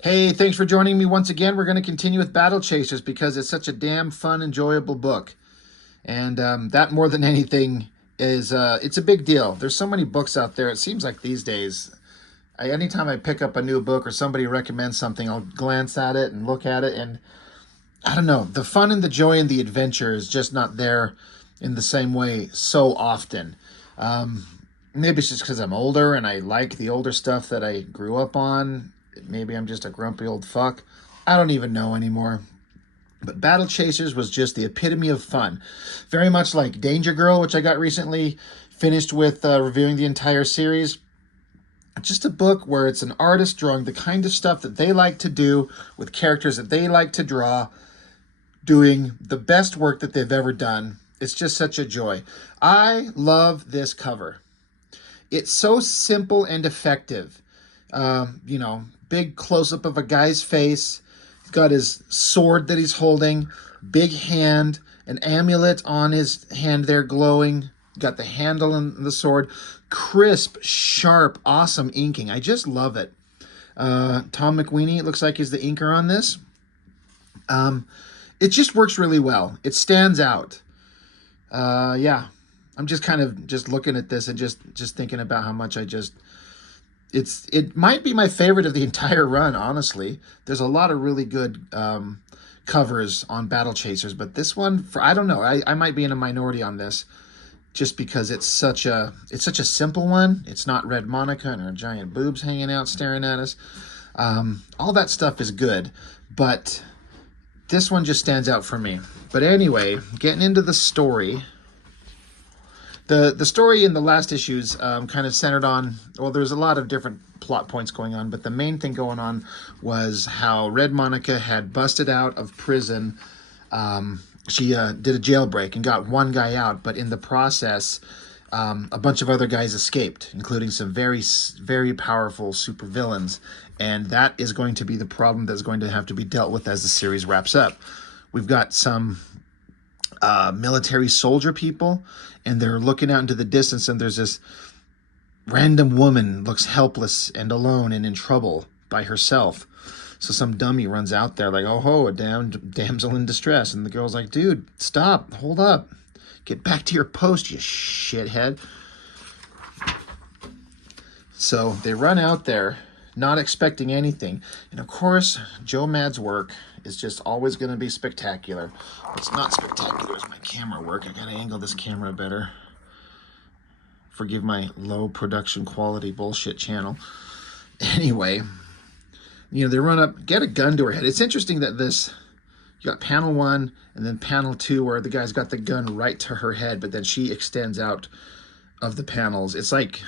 Hey, thanks for joining me once again. We're going to continue with Battle Chasers because it's such a damn fun, enjoyable book. And that more than anything is, it's a big deal. There's so many books out there. It seems like these days, anytime I pick up a new book or somebody recommends something, I'll glance at it and look at it. And I don't know, the fun and the joy and the adventure is just not there in the same way so often. Um, Maybe it's just because I'm older and I like the older stuff that I grew up on. Maybe I'm just a grumpy old fuck. I don't even know anymore. But Battle Chasers was just the epitome of fun. Very much like Danger Girl, which I got recently finished with reviewing the entire series. Just a book where it's an artist drawing the kind of stuff that they like to do with characters that they like to draw, doing the best work that they've ever done. It's just such a joy. I love this cover. It's so simple and effective. Big close-up of a guy's face. He's got his sword that he's holding, big hand, an amulet on his hand there glowing. Got the handle and the sword. Crisp, sharp, awesome inking. I just love it. Tom McWeeny, it looks like, is the inker on this. It just works really well. It stands out. Yeah. I'm just kind of just looking at this and just thinking about how much it might be my favorite of the entire run, honestly. There's a lot of really good covers on Battle Chasers, but this one, I don't know, I might be in a minority on this just because it's such a simple one. It's not Red Monica and her giant boobs hanging out staring at us. All that stuff is good, but this one just stands out for me. But anyway, getting into the story. The story in the last issues kind of centered on, well, there's a lot of different plot points going on, but the main thing going on was how Red Monica had busted out of prison. She did a jailbreak and got one guy out, but in the process, a bunch of other guys escaped, including some very, very powerful supervillains, and that is going to be the problem that's going to have to be dealt with as the series wraps up. We've got some military soldier people, and they're looking out into the distance, and there's this random woman looks helpless and alone and in trouble by herself. So some dummy runs out there like, oh ho, a damsel in distress, and the girl's like, dude, stop, hold up, get back to your post, you shithead. So they run out there not expecting anything, and of course Joe Mad's work is just always going to be spectacular. What's not spectacular is my camera work. I gotta angle this camera better. Forgive my low production quality bullshit channel. Anyway, they run up, get a gun to her head. It's interesting that you got panel 1 and then panel 2 where the guy's got the gun right to her head, but then she extends out of the panels. It's like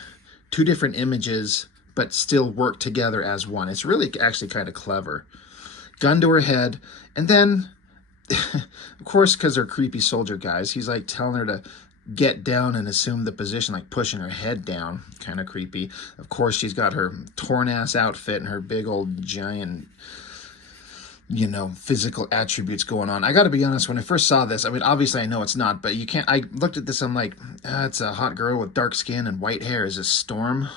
two different images but still work together as one. It's really actually kind of clever. Gun to her head, and then, of course, because they're creepy soldier guys, he's like telling her to get down and assume the position, like pushing her head down. Kind of creepy. Of course, she's got her torn-ass outfit and her big old giant, physical attributes going on. I got to be honest, when I first saw this, I mean, obviously I know it's not, but you can't, I looked at this, I'm like, it's a hot girl with dark skin and white hair. Is this Storm,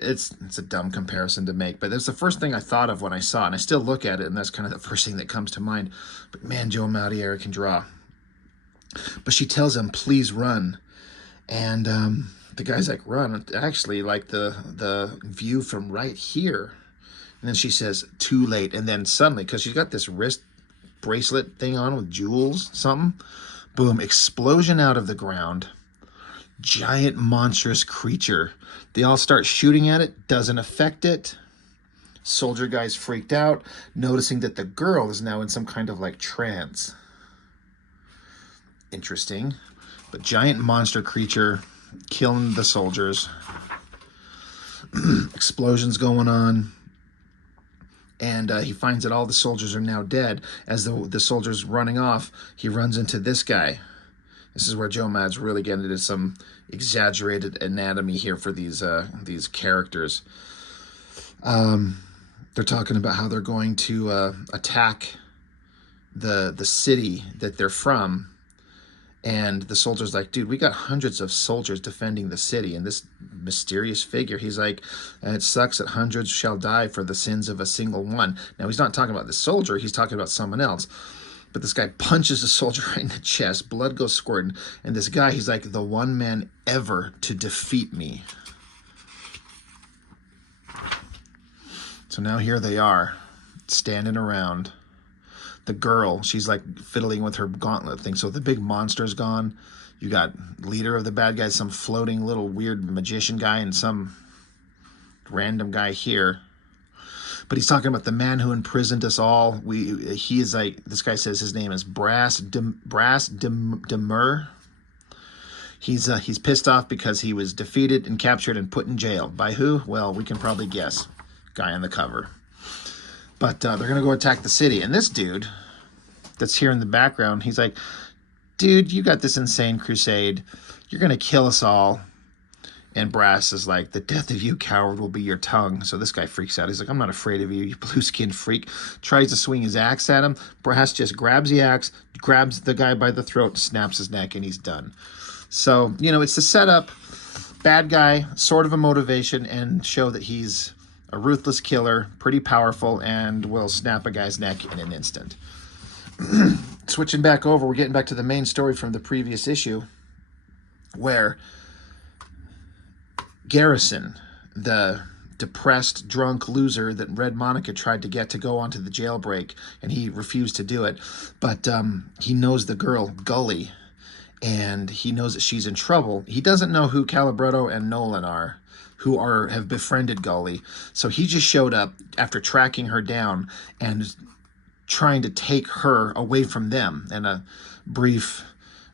It's a dumb comparison to make, but that's the first thing I thought of when I saw it, and I still look at it, and that's kind of the first thing that comes to mind. But man, Joe Maudie can draw. But she tells him, please run. And the guy's like, run? Actually, like the view from right here. And then she says, too late. And then suddenly, because she's got this wrist bracelet thing on with jewels, something, boom, explosion out of the ground. Giant monstrous creature. They all start shooting at it, doesn't affect it. Soldier guy's freaked out, noticing that the girl is now in some kind of like trance. Interesting. But giant monster creature killing the soldiers. Explosions going on. And he finds that all the soldiers are now dead. As the soldiers running off, he runs into this guy. This is where Joe Mad's really getting into some exaggerated anatomy here for these characters. They're talking about how they're going to attack the city that they're from, And the soldier's like, dude, we got hundreds of soldiers defending the city. And this mysterious figure, he's like, it sucks that hundreds shall die for the sins of a single one. Now, he's not talking about the soldier. He's talking about someone else. But this guy punches the soldier right in the chest. Blood goes squirting. And this guy, he's like, the one man ever to defeat me. So now here they are, standing around. The girl, she's like fiddling with her gauntlet thing. So the big monster's gone. You got leader of the bad guys, some floating little weird magician guy, and some random guy here. But he's talking about the man who imprisoned us all. He is like, this guy says his name is Brass Demur. He's pissed off because he was defeated and captured and put in jail. By who? Well, we can probably guess. Guy on the cover. But they're going to go attack the city. And this dude that's here in the background, he's like, dude, you got this insane crusade. You're going to kill us all. And Brass is like, the death of you, coward, will be your tongue. So this guy freaks out. He's like, I'm not afraid of you, you blue-skinned freak. Tries to swing his axe at him. Brass just grabs the axe, grabs the guy by the throat, snaps his neck, and he's done. So, you know, it's to set up bad guy, sort of a motivation, and show that he's a ruthless killer, pretty powerful, and will snap a guy's neck in an instant. Switching back over, we're getting back to the main story from the previous issue, where Garrison, the depressed, drunk loser that Red Monica tried to get to go onto the jailbreak, and he refused to do it, but he knows the girl, Gully, and he knows that she's in trouble. He doesn't know who Calabretto and Nolan are, who have befriended Gully. So he just showed up after tracking her down and trying to take her away from them. And a brief,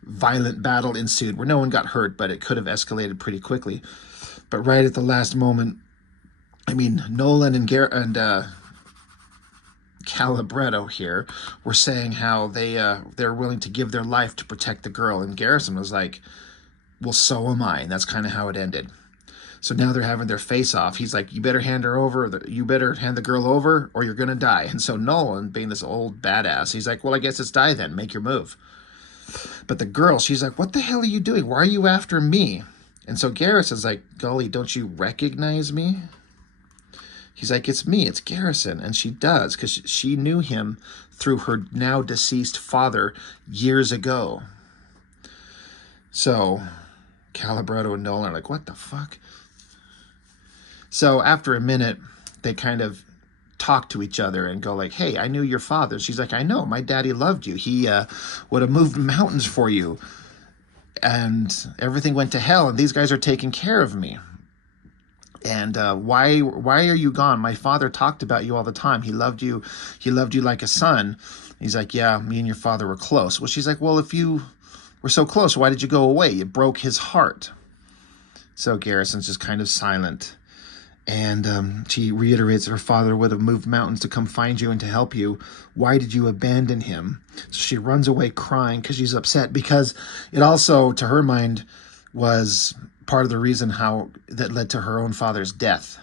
violent battle ensued where no one got hurt, but it could have escalated pretty quickly. But right at the last moment, I mean, Nolan and Calabretto here were saying how they're willing to give their life to protect the girl. And Garrison was like, well, so am I. And that's kind of how it ended. So now they're having their face-off. He's like, you better hand her over, you better hand the girl over, or you're going to die. And so Nolan, being this old badass, he's like, well, I guess it's die then. Make your move. But the girl, she's like, what the hell are you doing? Why are you after me? And so Garrison's like, Gully, don't you recognize me? He's like, it's me, it's Garrison. And she does, because she knew him through her now deceased father years ago. So Calabretto and Nolan are like, what the fuck? So after a minute, they kind of talk to each other and go like, hey, I knew your father. She's like, I know, my daddy loved you. He would have moved mountains for you. And everything went to hell, and these guys are taking care of me. And why are you gone? My father talked about you all the time. He loved you like a son. He's like, yeah, me and your father were close. Well, she's like, well, if you were so close, why did you go away? It broke his heart. So Garrison's just kind of silent. And she reiterates that her father would have moved mountains to come find you and to help you. Why did you abandon him? So she runs away crying because she's upset, because it also, to her mind, was part of the reason how that led to her own father's death.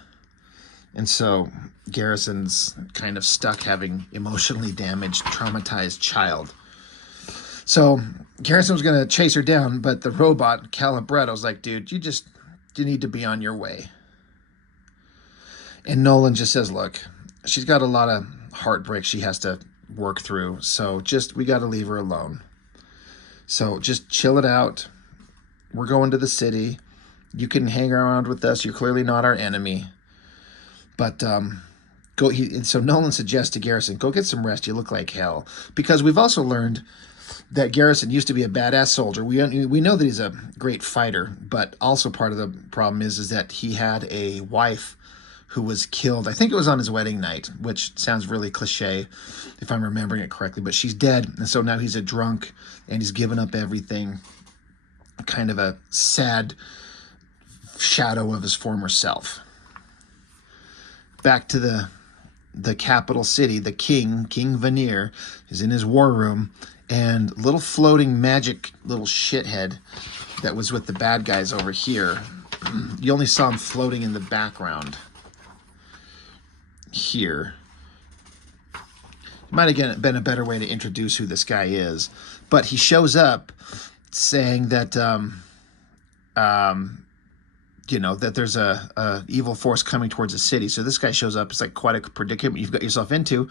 And so Garrison's kind of stuck having emotionally damaged, traumatized child. So Garrison was going to chase her down, but the robot, Calabretto's like, dude, you need to be on your way. And Nolan just says, look, she's got a lot of heartbreak she has to work through, so we got to leave her alone. So just chill it out. We're going to the city. You can hang around with us. You're clearly not our enemy. But so Nolan suggests to Garrison, go get some rest. You look like hell. Because we've also learned that Garrison used to be a badass soldier. We know that he's a great fighter, but also part of the problem is that he had a wife who was killed. I think it was on his wedding night, which sounds really cliche if I'm remembering it correctly, but she's dead. And so now he's a drunk and he's given up everything. Kind of a sad shadow of his former self. Back to the capital city, the King Veneer, is in his war room, and little floating magic little shithead that was with the bad guys over here. You only saw him floating in the background here. It might have been a better way to introduce who this guy is, but he shows up saying that you know, that there's a evil force coming towards the city. So this guy shows up. It's like quite a predicament you've got yourself into.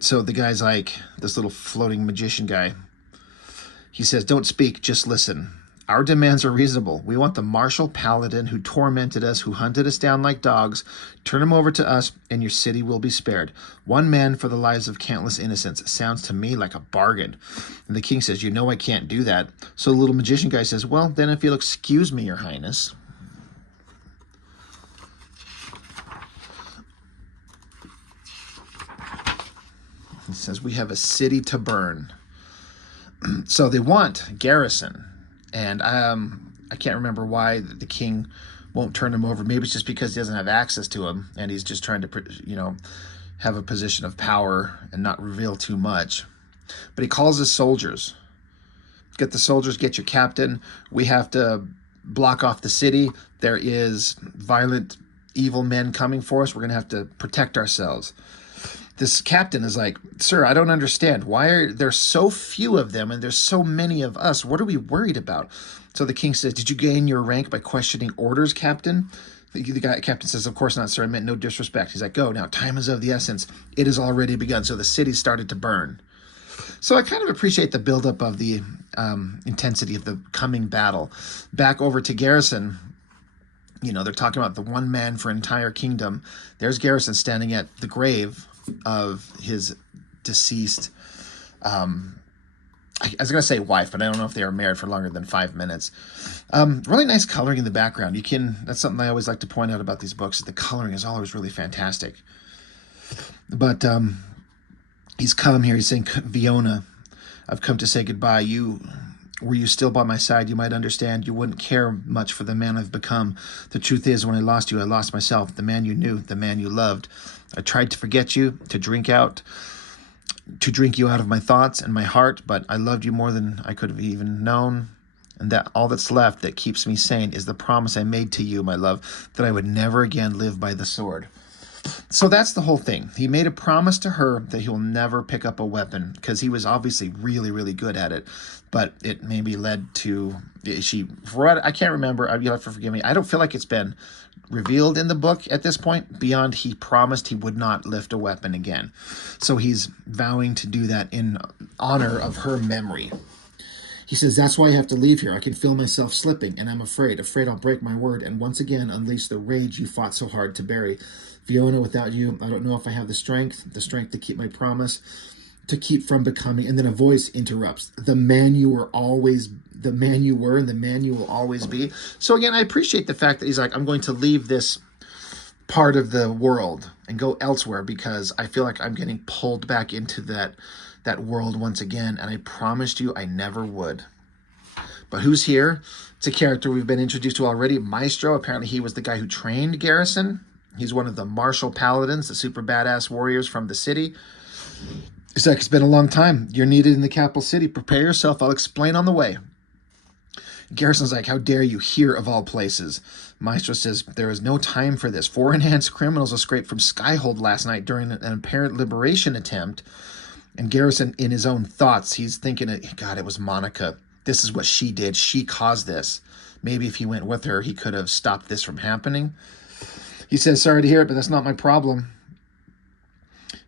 So the guy's like, this little floating magician guy. He says, don't speak, just listen. Our demands are reasonable. We want the martial paladin who tormented us, who hunted us down like dogs. Turn him over to us, and your city will be spared. One man for the lives of countless innocents. Sounds to me like a bargain. And the king says, you know I can't do that. So the little magician guy says, well, then if you'll excuse me, your highness. He says, we have a city to burn. So they want Garrison. And I can't remember why the king won't turn him over. Maybe it's just because he doesn't have access to him, and he's just trying to, you know, have a position of power and not reveal too much. But he calls his soldiers. Get the soldiers, get your captain. We have to block off the city. There is violent, evil men coming for us. We're going to have to protect ourselves. This captain is like, sir, I don't understand. Why are there so few of them and there's so many of us? What are we worried about? So the king says, did you gain your rank by questioning orders, captain? Captain says, of course not, sir. I meant no disrespect. He's like, go now. Time is of the essence. It has already begun. So the city started to burn. So I kind of appreciate the buildup of the intensity of the coming battle. Back over to Garrison. You know, they're talking about the one man for an entire kingdom. There's Garrison standing at the grave of his deceased, I was going to say wife, but I don't know if they were married for longer than 5 minutes. Really nice coloring in the background. That's something I always like to point out about these books. The coloring is always really fantastic. But he's come here. He's saying, Fiona, I've come to say goodbye. Were you still by my side, you might understand. You wouldn't care much for the man I've become. The truth is, when I lost you, I lost myself. The man you knew, the man you loved. I tried to forget you, to drink you out of my thoughts and my heart, but I loved you more than I could have even known. And that all that's left that keeps me sane is the promise I made to you, my love, that I would never again live by the sword. So that's the whole thing. He made a promise to her that he will never pick up a weapon, because he was obviously really, really good at it. But it maybe led to, I can't remember, you'll have to forgive me. I don't feel like it's been revealed in the book at this point, beyond he promised he would not lift a weapon again. So he's vowing to do that in honor of her memory. He says, that's why I have to leave here. I can feel myself slipping, and I'm afraid I'll break my word and once again unleash the rage you fought so hard to bury. Fiona, without you, I don't know if I have the strength to keep my promise, to keep from becoming. And then a voice interrupts, the man you were, and the man you will always be. So again, I appreciate the fact that he's like, I'm going to leave this part of the world and go elsewhere because I feel like I'm getting pulled back into that world once again, and I promised you I never would. But who's here? It's a character we've been introduced to already, Maestro. Apparently he was the guy who trained Garrison. He's one of the martial paladins, the super badass warriors from the city. It's like, it's been a long time. You're needed in the capital city. Prepare yourself. I'll explain on the way. Garrison's like, how dare you, here of all places. Maestro says, there is no time for this. 4 enhanced criminals escaped from Skyhold last night during an apparent liberation attempt. And Garrison, in his own thoughts, he's thinking, God, it was Monica. This is what she did. She caused this. Maybe if he went with her, he could have stopped this from happening. He says, sorry to hear it, but that's not my problem.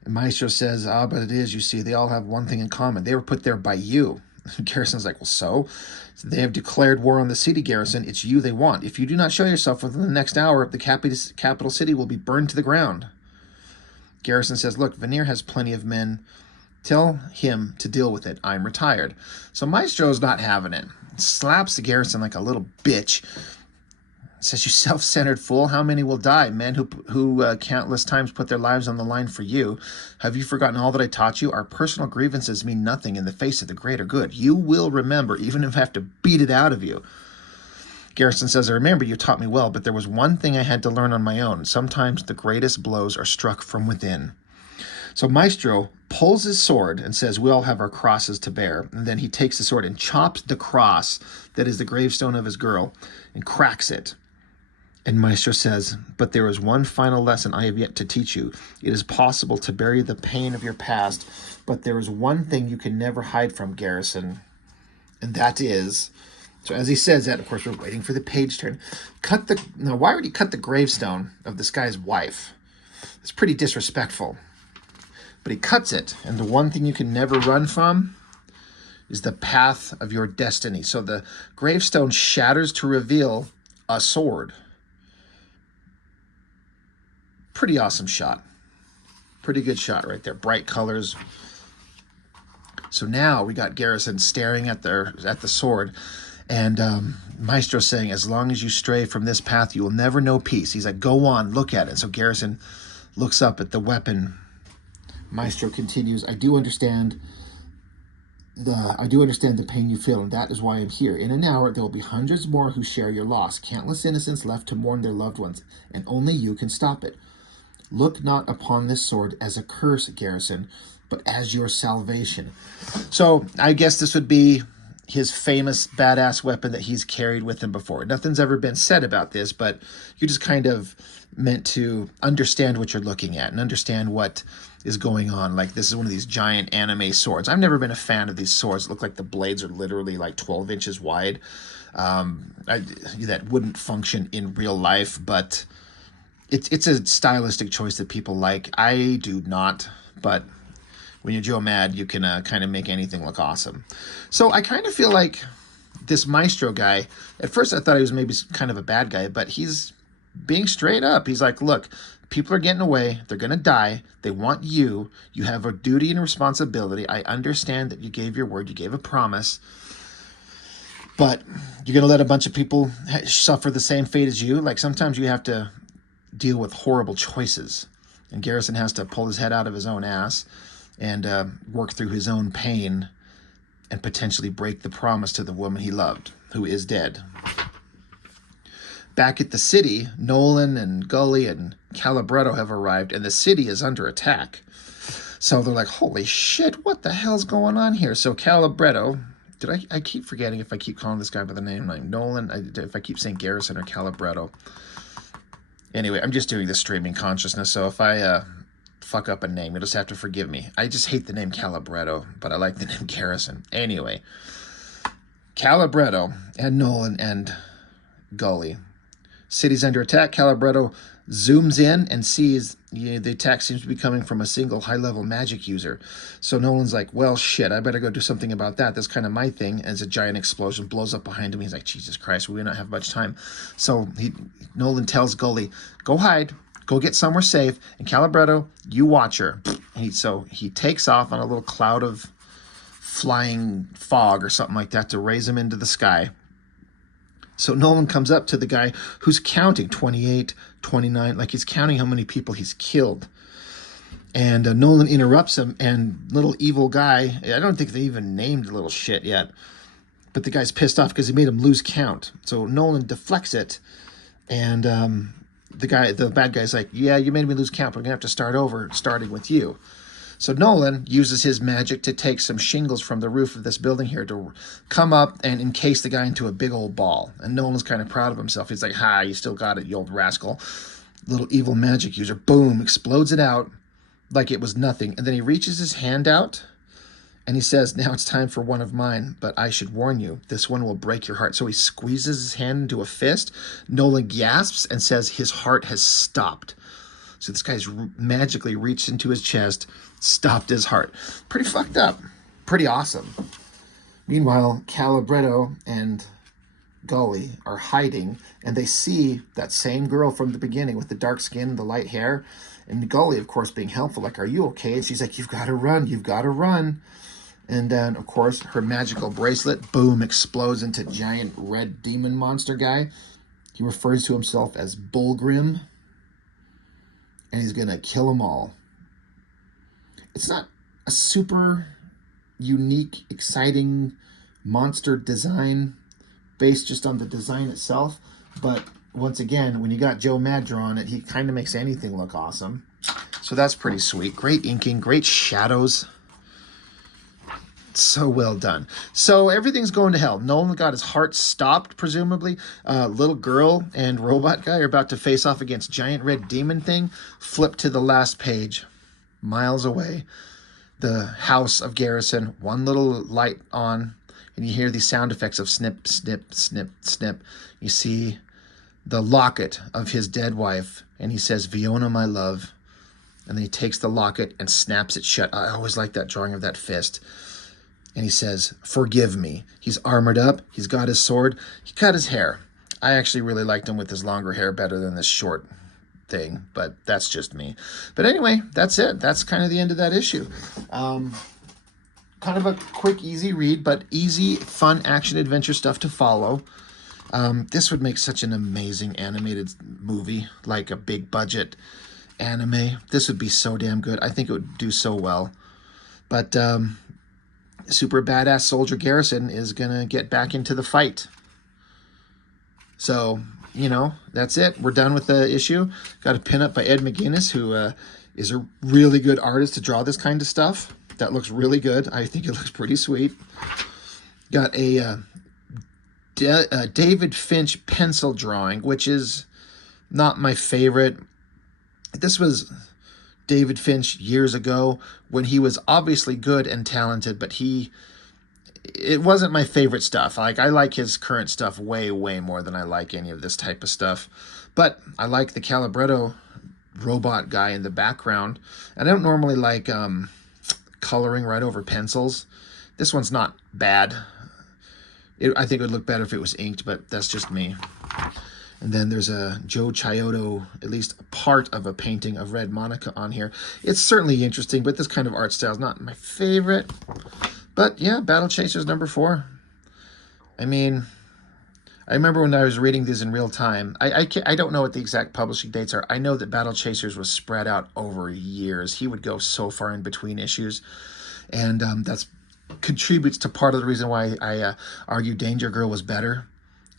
And Maestro says, but it is, you see. They all have one thing in common. They were put there by you. Garrison's like, well, so? They have declared war on the city, Garrison. It's you they want. If you do not show yourself within the next hour, the capital city will be burned to the ground. Garrison says, look, Veneer has plenty of men. Tell him to deal with it. I'm retired. So Maestro's not having it. Slaps the Garrison like a little bitch. Says, you self-centered fool, how many will die? Men who countless times put their lives on the line for you. Have you forgotten all that I taught you? Our personal grievances mean nothing in the face of the greater good. You will remember, even if I have to beat it out of you. Garrison says, I remember you taught me well, but there was one thing I had to learn on my own. Sometimes the greatest blows are struck from within. So Maestro pulls his sword and says, we all have our crosses to bear. And then he takes the sword and chops the cross that is the gravestone of his girl and cracks it. And Maestro says, but there is one final lesson I have yet to teach you. It is possible to bury the pain of your past, but there is one thing you can never hide from, Garrison. And that is, so as he says that, of course, we're waiting for the page turn. Why would he cut the gravestone of this guy's wife? It's pretty disrespectful. But he cuts it, and the one thing you can never run from is the path of your destiny. So the gravestone shatters to reveal a sword. Pretty awesome shot. Pretty good shot right there. Bright colors. So now we got Garrison staring at the sword, and Maestro saying, as long as you stray from this path, you will never know peace. He's like, go on, look at it. So Garrison looks up at the weapon. Maestro continues, I do understand the pain you feel, and that is why I'm here. In an hour, there will be hundreds more who share your loss, countless innocents left to mourn their loved ones, and only you can stop it. Look not upon this sword as a curse, Garrison, but as your salvation. So I guess this would be his famous badass weapon that he's carried with him before. Nothing's ever been said about this, but you just kind of meant to understand what you're looking at and understand what is going on. Like, this is one of these giant anime swords. I've never been a fan of these swords. Look like the blades are literally like 12 inches wide. That wouldn't function in real life, but it's a stylistic choice that people like. I do not, but when you're Joe Mad, you can kind of make anything look awesome. So I kind of feel like this Maestro guy, at first I thought he was maybe kind of a bad guy, but he's being straight up. He's like, look, people are getting away. They're going to die. They want you. You have a duty and a responsibility. I understand that you gave your word. You gave a promise. But you're going to let a bunch of people suffer the same fate as you? Like, sometimes you have to deal with horrible choices. And Garrison has to pull his head out of his own ass and work through his own pain and potentially break the promise to the woman he loved, who is dead. Back at the city, Nolan and Gully and Calabretto have arrived, and the city is under attack. So they're like, holy shit, what the hell's going on here? So Calabretto, I keep forgetting if I keep calling this guy by the name like Nolan, if I keep saying Garrison or Calabretto. Anyway, I'm just doing this streaming consciousness, so if I fuck up a name, you'll just have to forgive me. I just hate the name Calabretto, but I like the name Garrison. Anyway, Calabretto and Nolan and Gully. City's under attack. Calabretto zooms in and sees the attack seems to be coming from a single high-level magic user. So Nolan's like, well, shit, I better go do something about that. That's kind of my thing. As a giant explosion blows up behind him, he's like, Jesus Christ, we do not have much time. So Nolan tells Gully, go hide, go get somewhere safe, and Calabretto, you watch her. So he takes off on a little cloud of flying fog or something like that to raise him into the sky. So Nolan comes up to the guy who's counting 28, 29, like he's counting how many people he's killed. And Nolan interrupts him, and little evil guy, I don't think they even named the little shit yet, but the guy's pissed off because he made him lose count. So Nolan deflects it, and the bad guy's like, yeah, you made me lose count, but I'm going to have to start over, starting with you. So Nolan uses his magic to take some shingles from the roof of this building here to come up and encase the guy into a big old ball. And Nolan's kind of proud of himself. He's like, ha, you still got it, you old rascal. Little evil magic user, boom, explodes it out like it was nothing. And then he reaches his hand out and he says, now it's time for one of mine, but I should warn you, this one will break your heart. So he squeezes his hand into a fist. Nolan gasps and says his heart has stopped. So this guy's magically reached into his chest, stopped his heart. Pretty fucked up. Pretty awesome. Meanwhile, Calabretto and Gully are hiding, and they see that same girl from the beginning with the dark skin and the light hair. And Gully, of course, being helpful, like, are you okay? And she's like, you've got to run. You've got to run. And then, of course, her magical bracelet, boom, explodes into giant red demon monster guy. He refers to himself as Bullgrim. And he's going to kill them all. It's not a super unique, exciting monster design based just on the design itself. But once again, when you got Joe Mad drawing it, he kind of makes anything look awesome. So that's pretty sweet. Great inking, great shadows. So well done. So everything's going to hell. Nolan got his heart stopped, presumably. Little girl and robot guy are about to face off against giant red demon thing. Flip to the last page. Miles away. The house of Garrison. One little light on. and you hear these sound effects of snip, snip, snip, snip. You see the locket of his dead wife, and he says, "Fiona, my love." And then he takes the locket and snaps it shut. I always like that drawing of that fist. And he says, "Forgive me." He's armored up. He's got his sword. He cut his hair. I actually really liked him with his longer hair better than this short thing, but that's just me. But anyway, that's it. That's kind of the end of that issue. Kind of a quick, easy read, but easy, fun action-adventure stuff to follow. This would make such an amazing animated movie, like a big-budget anime. This would be so damn good. I think it would do so well. But super badass soldier Garrison is going to get back into the fight. So, that's it. We're done with the issue. Got a pin-up by Ed McGuinness, who is a really good artist to draw this kind of stuff. That looks really good. I think it looks pretty sweet. Got a David Finch pencil drawing, which is not my favorite. This was David Finch years ago when he was obviously good and talented, but it wasn't my favorite stuff. I like his current stuff way, way more than I like any of this type of stuff. But I like the Calibretto robot guy in the background. And I don't normally like coloring right over pencils. This one's not bad. I think it would look better if it was inked, but that's just me. And then there's a Joe Chiodo, at least a part of a painting of Red Monica on here. It's certainly interesting, but this kind of art style is not my favorite. But yeah, Battle Chasers #4. I mean, I remember when I was reading these in real time. I don't know what the exact publishing dates are. I know that Battle Chasers was spread out over years. He would go so far in between issues. And that's contributes to part of the reason why I argue Danger Girl was better.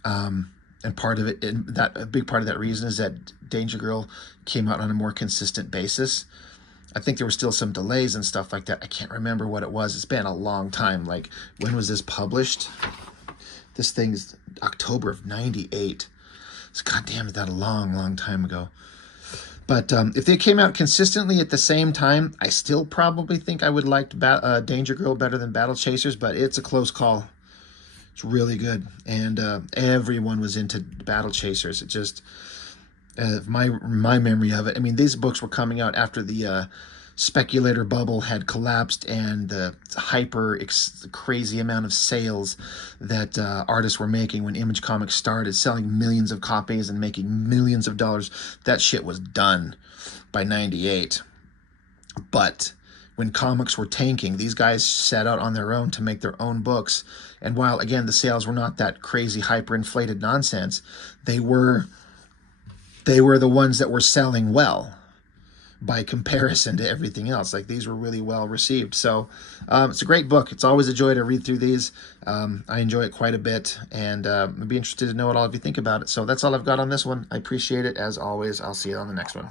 And part of it, a big part of that reason is that Danger Girl came out on a more consistent basis. I think there were still some delays and stuff like that. I can't remember what it was. It's been a long time. Like, when was this published? This thing's October of '98. So goddamn, is that a long, long time ago. But if they came out consistently at the same time, I still probably think I would like Danger Girl better than Battle Chasers, but it's a close call. It's really good, and everyone was into Battle Chasers. It just, my memory of it, I mean, these books were coming out after the speculator bubble had collapsed and the crazy amount of sales that artists were making when Image Comics started, selling millions of copies and making millions of dollars. That shit was done by '98. But when comics were tanking, these guys set out on their own to make their own books. And while, again, the sales were not that crazy hyperinflated nonsense, they were the ones that were selling well by comparison to everything else. Like, these were really well received. So it's a great book. It's always a joy to read through these. I enjoy it quite a bit, and I'd be interested to know what all of you think about it. So that's all I've got on this one. I appreciate it, as always. I'll see you on the next one.